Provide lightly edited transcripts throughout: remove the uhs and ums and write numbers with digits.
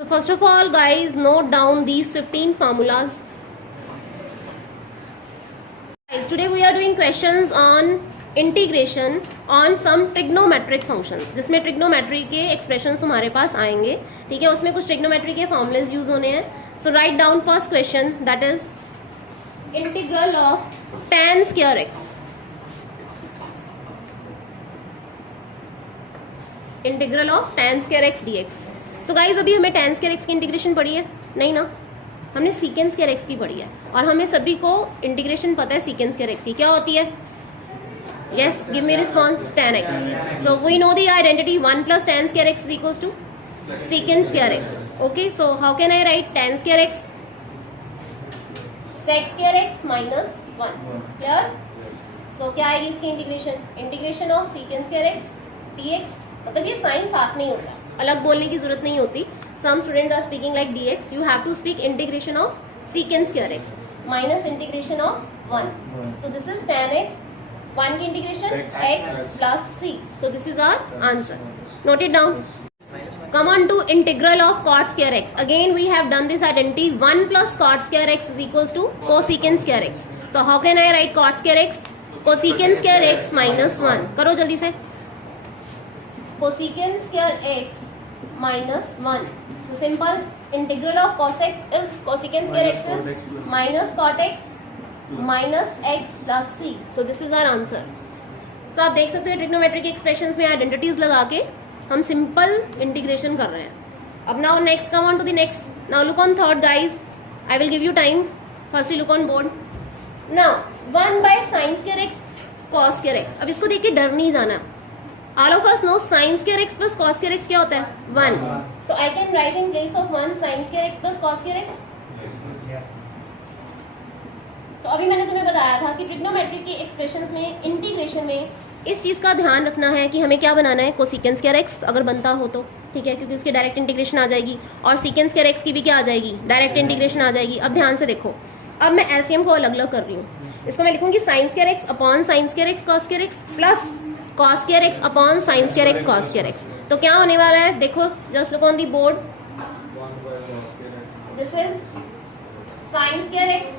So first of all, guys, note down these 15 formulas. Guys, today we are doing questions on integration on some trigonometric functions, जिसमें trigonometry के expressions तुम्हारे पास आएंगे. ठीक है, उसमें कुछ trigonometry के formulas use होने हैं. So write down first question, that is integral of tan square x. Integral of tan square x dx. So guys अभी हमें tan square x की इंटीग्रेशन पढ़ी है नहीं ना, हमने secant square x की पढ़ी है और हमें सभी को इंटीग्रेशन पता है secant square x की क्या होती है. Yes, give me response. tan x. So we know the identity 1 plus tan square x is equals to secant square x. Okay, so how can I write tan square x sec square x minus 1. Clear. सो क्या आएगी इसकी integration. Integration of secant square x dx. मतलब ये sign साथ में ही होता है, अलग बोलने की जरूरत नहीं होती. Some students are speaking like dx. You have to speak integration of secant square x minus integration of 1. So this is tan x. 1 की integration x plus c. So this is our answer. Note it down. Come on to integral of cot square x. Again we have done this identity. 1 plus cot square x is equals to cosecant square x. So how can I write cot square x? Cosecant square x minus 1. करो जल्दी से. Cosecant square x minus 1. So simple. Integral of cosec is cosecant square x is minus cot x minus x plus c. So this is our answer. So आप देख सकते हो trigonometry के expressions में identities लगा के हम सिंपल इंटीग्रेशन कर रहे हैं. अब now next, come on to the next. Now look on third guys. I will give you time. Firstly look on board. Now 1 by sin square x cos square x. अब इसको देख के डर नहीं जाना. All of us know sin square x plus cos square x क्या होता है 1. So I can write in place of 1 sin square x plus cos square x. तो अभी मैंने तुम्हें बताया था कि ट्रिग्नोमेट्री के एक्सप्रेशंस में इंटीग्रेशन में इस चीज़ का ध्यान रखना है कि हमें क्या बनाना है. कोसिकेंट स्क्वायर एक्स अगर बनता हो तो ठीक है, क्योंकि उसकी डायरेक्ट इंटीग्रेशन आ जाएगी और सीकेंट स्क्वायर एक्स की भी क्या आ जाएगी, डायरेक्ट इंटीग्रेशन आ जाएगी. अब ध्यान से देखो, अब मैं एलसीएम को अलग अलग कर रही हूँ. इसको मैं लिखूंगी sine square x upon sine square x cos square x plus cos square x upon sine square x cos square x. तो क्या होने वाला है देखो, just look on the board. This is sine square x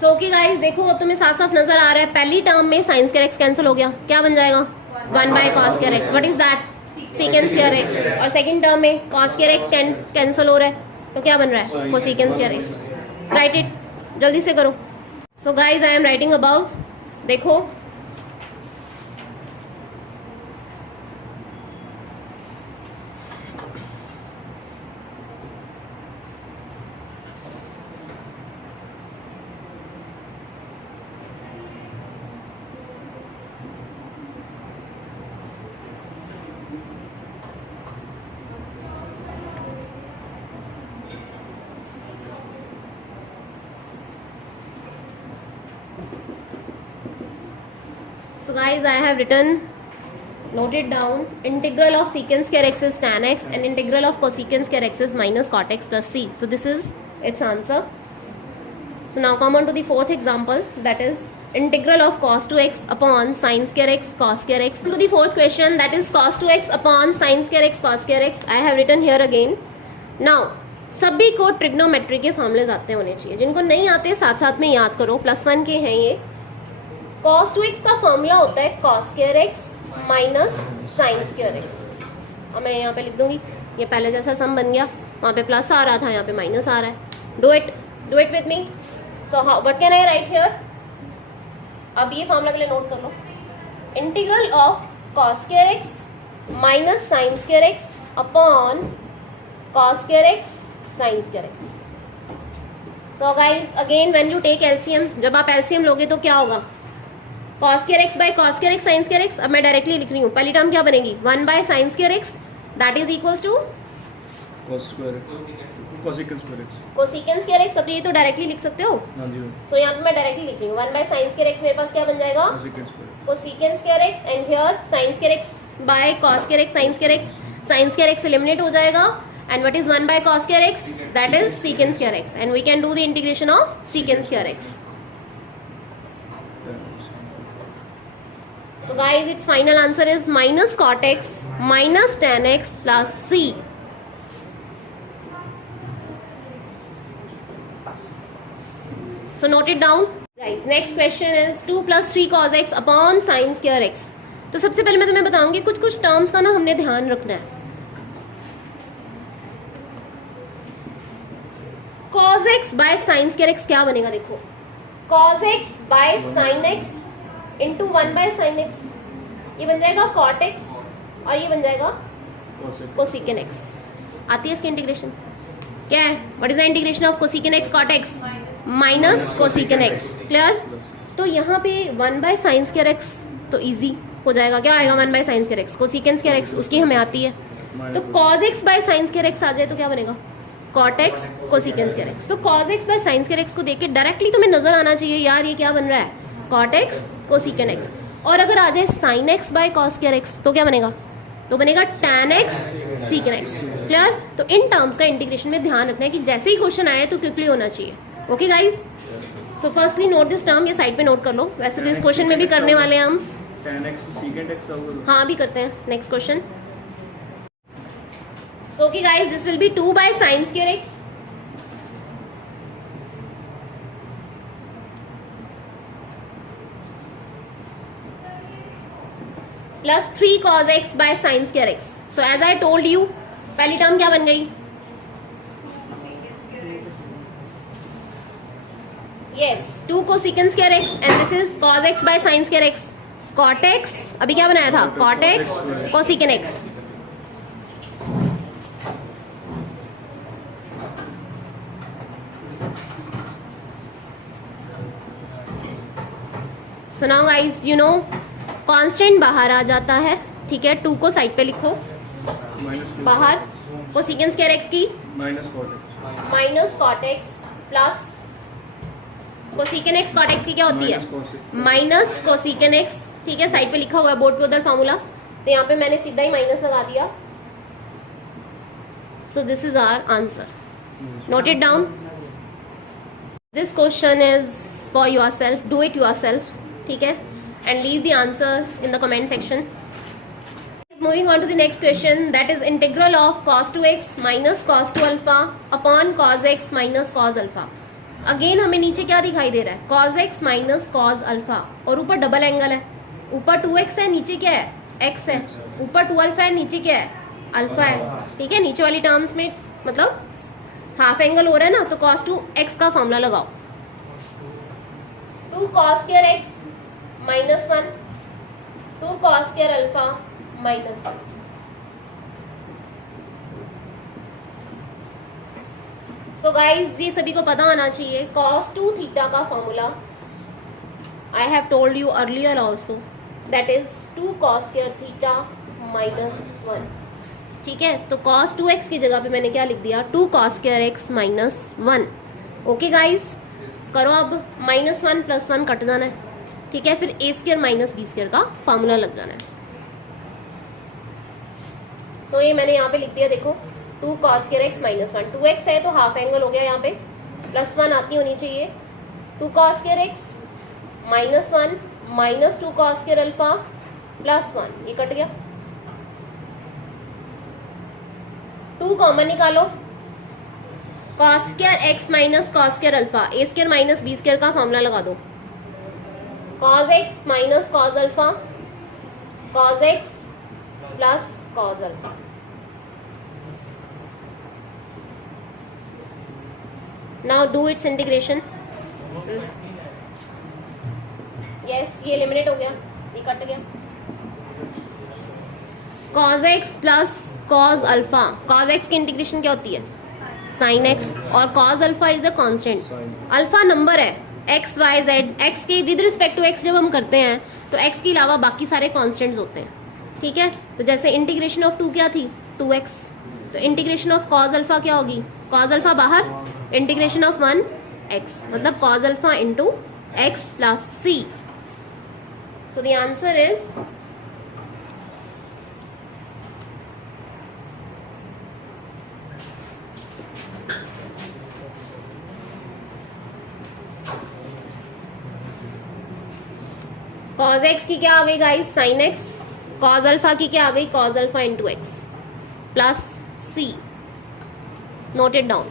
so okay guys, देखो अब तुम्हें साफ साफ नजर आ रहा है. पहली टर्म में साइन स्क्वायर एक्स कैंसिल हो गया, क्या बन जाएगा 1 by cos square x. What is that, second square x. और सेकंड टर्म में cos स्क्वायर एक्स कैंसिल हो रहा है तो क्या बन रहा है cosecant square x. Right it, जल्दी से करो. So guys I am writing above. देखो so guys I have written, note it down. Integral of secant square x is tan x and integral of cosecant square x is minus cot x plus c. So this is its answer. So now come on to the fourth example, that is integral of cos 2x upon sin square x cos square x. To the fourth question, that is cos 2x upon sin square x cos square x. I have written here again. Now सभी को trigonometry के formulas आते होने चाहिए. जिनको नहीं आते साथ साथ में याद करो. +1 के हैं ये. cos 2x का फॉर्मूला होता है cos square x minus sin square x. अब मैं यहाँ पे लिख दूंगी, ये पहले जैसा सम बन गया, वहाँ पे प्लस आ रहा था, यहाँ पे माइनस आ रहा है. Do it with me. So how what can I write here. अब ये फॉर्मूला के लिए नोट कर लो. Integral of cos square x minus sin square x upon cos square x sin square x. So guys again when you take LCM, जब आप LCM लोगे तो क्या होगा, cos square x by cos square x sin square x. अब मैं directly लिख रही हूँ, पहली टर्म क्या बनेगी 1 by sin square x that is equals to cos square x cosecant square x. Cosecant square x. अब ये तो डायरेक्टली लिख सकते हो. हाँ जी. सो यहाँ पे मैं डायरेक्टली लिख रही हूँ 1 by sin square x. मेरे पास क्या बन जाएगा cosecant square x and here sin square x by cos square x sin square x. sin square x eliminate हो जाएगा And what is 1 by cos square x? That is secant square x. And we can do the integration of secant square x. So guys, its final answer is minus cot x minus tan x plus c. So note it down. Guys, next question is 2 plus 3 cos x upon sin square x. तो सबसे पहले मैं तुम्हें बताऊंगी कुछ कुछ terms का ना हमने ध्यान रखना है. cos x by sin square x क्या बनेगा देखो. cos x by sin x into 1 by sin x, ये बन जाएगा cot x और ये बन जाएगा cosecant x. आती है इसकी इंटीग्रेशन क्या है? What is the integration of cosecant x cot x minus cosecant x. Clear? तो यहाँ पे 1 by sin square x तो इजी हो जाएगा. क्या आएगा 1 by sin square x? cosecant square x उसकी हमें आती है. तो cos x by sin square x आ जाए तो क्या बनेगा? cot x cosecant square x. तो cos x by sin square x को देख के डायरेक्टली तुम्हें नजर आना चाहिए यार ये क्या बन रहा है? cot x cosecant x. और अगर आ जाए sin x by cos square x तो क्या बनेगा? तो बनेगा tan x secant x. Clear? तो इन टर्म्स का इंटीग्रेशन में ध्यान रखना है कि जैसे ही क्वेश्चन आए तो क्विकली होना चाहिए. Okay guys, so firstly note this term, ये साइड पे नोट कर लो. वैसे तो इस क्वेश्चन में भी करने वाले हैं हम. tan x secant x होगा. हाँ अभी करते हैं next question. So okay guys, this will be 2 by sin square x plus 3 cos x by sin square x. So as I told you, पहली टर्म क्या बन गई? Yes, 2 cosecant square x and this is cos x by sin square x. Cot x अभी क्या बनाया था? Cot x cosecant x. So now guys, you know constant बाहर आ जाता है. ठीक है, 2 को साइड पे लिखो बाहर. cosecant square x की minus cot x plus cosecant x. cot x की क्या होती है? Minus cosecant x. ठीक है, साइड पे लिखा हुआ है बोर्ड पे उधर फॉर्मूला, तो यहाँ पे मैंने सीधा ही माइनस लगा दिया. So this is our answer. Note it down. This question is for yourself. Do it yourself. ठीक है, and leave the answer in the comment section. Moving on to the next question, that is integral of cos 2x minus cos 2 alpha upon cos x minus cos alpha. Again हमें नीचे क्या दिखाई दे रहा है? cos x minus cos alpha और ऊपर double angle है. ऊपर 2x है, नीचे क्या है? x है. ऊपर 2 alpha है, नीचे क्या है? अल्फा है. ठीक है, नीचे वाली टर्म्स में मतलब हाफ एंगल हो रहा है ना, तो cos 2x का फॉर्मूला लगाओ. 2 cos square x minus 1 2 cos square alpha minus 1. So guys ये सभी को पता होना चाहिए cos 2 थीटा का formula. I have told you earlier also that is 2 cos square theta minus 1. ठीक है, तो cos 2x की जगह पे मैंने क्या लिख दिया? 2 cos square x minus 1. Okay guys, करो अब. माइनस 1 प्लस 1 कट जाना है. ठीक है, फिर a square minus B square का फॉर्मूला लग जाना है. सो ये मैंने यहाँ पे लिख दिया देखो. 2 cos square x minus 1. 2x है तो हाफ एंगल हो गया यहाँ पे. प्लस 1 आती होनी चाहिए. 2 cos square x minus 1 minus 2 cos square alpha plus 1. ये कट गया. 2 कॉमन निकालो. cos square x माइनस cos square alpha, a square minus B square का फॉर्मूला लगा दो. cos x माइनस cos alpha cos x plus cos alpha. Now do its integration. Yes, ये eliminate हो गया, ये कट गया. cos x plus cos alpha. cos x की इंटीग्रेशन क्या होती है? sin x. और cos alpha is a constant. Alpha number है. x y z, x के विद रिस्पेक्ट टू x जब हम करते हैं तो x के अलावा बाकी सारे कांस्टेंट्स होते हैं. ठीक है, तो जैसे इंटीग्रेशन ऑफ 2 क्या थी? 2x. तो इंटीग्रेशन ऑफ cos अल्फा क्या होगी? cos अल्फा बाहर, इंटीग्रेशन ऑफ 1 x, मतलब cos alpha into x plus c. So the answer is cos x की क्या आ गई guys, sin x, cos alpha की क्या आ गई, cos alpha into x plus c. Note it down.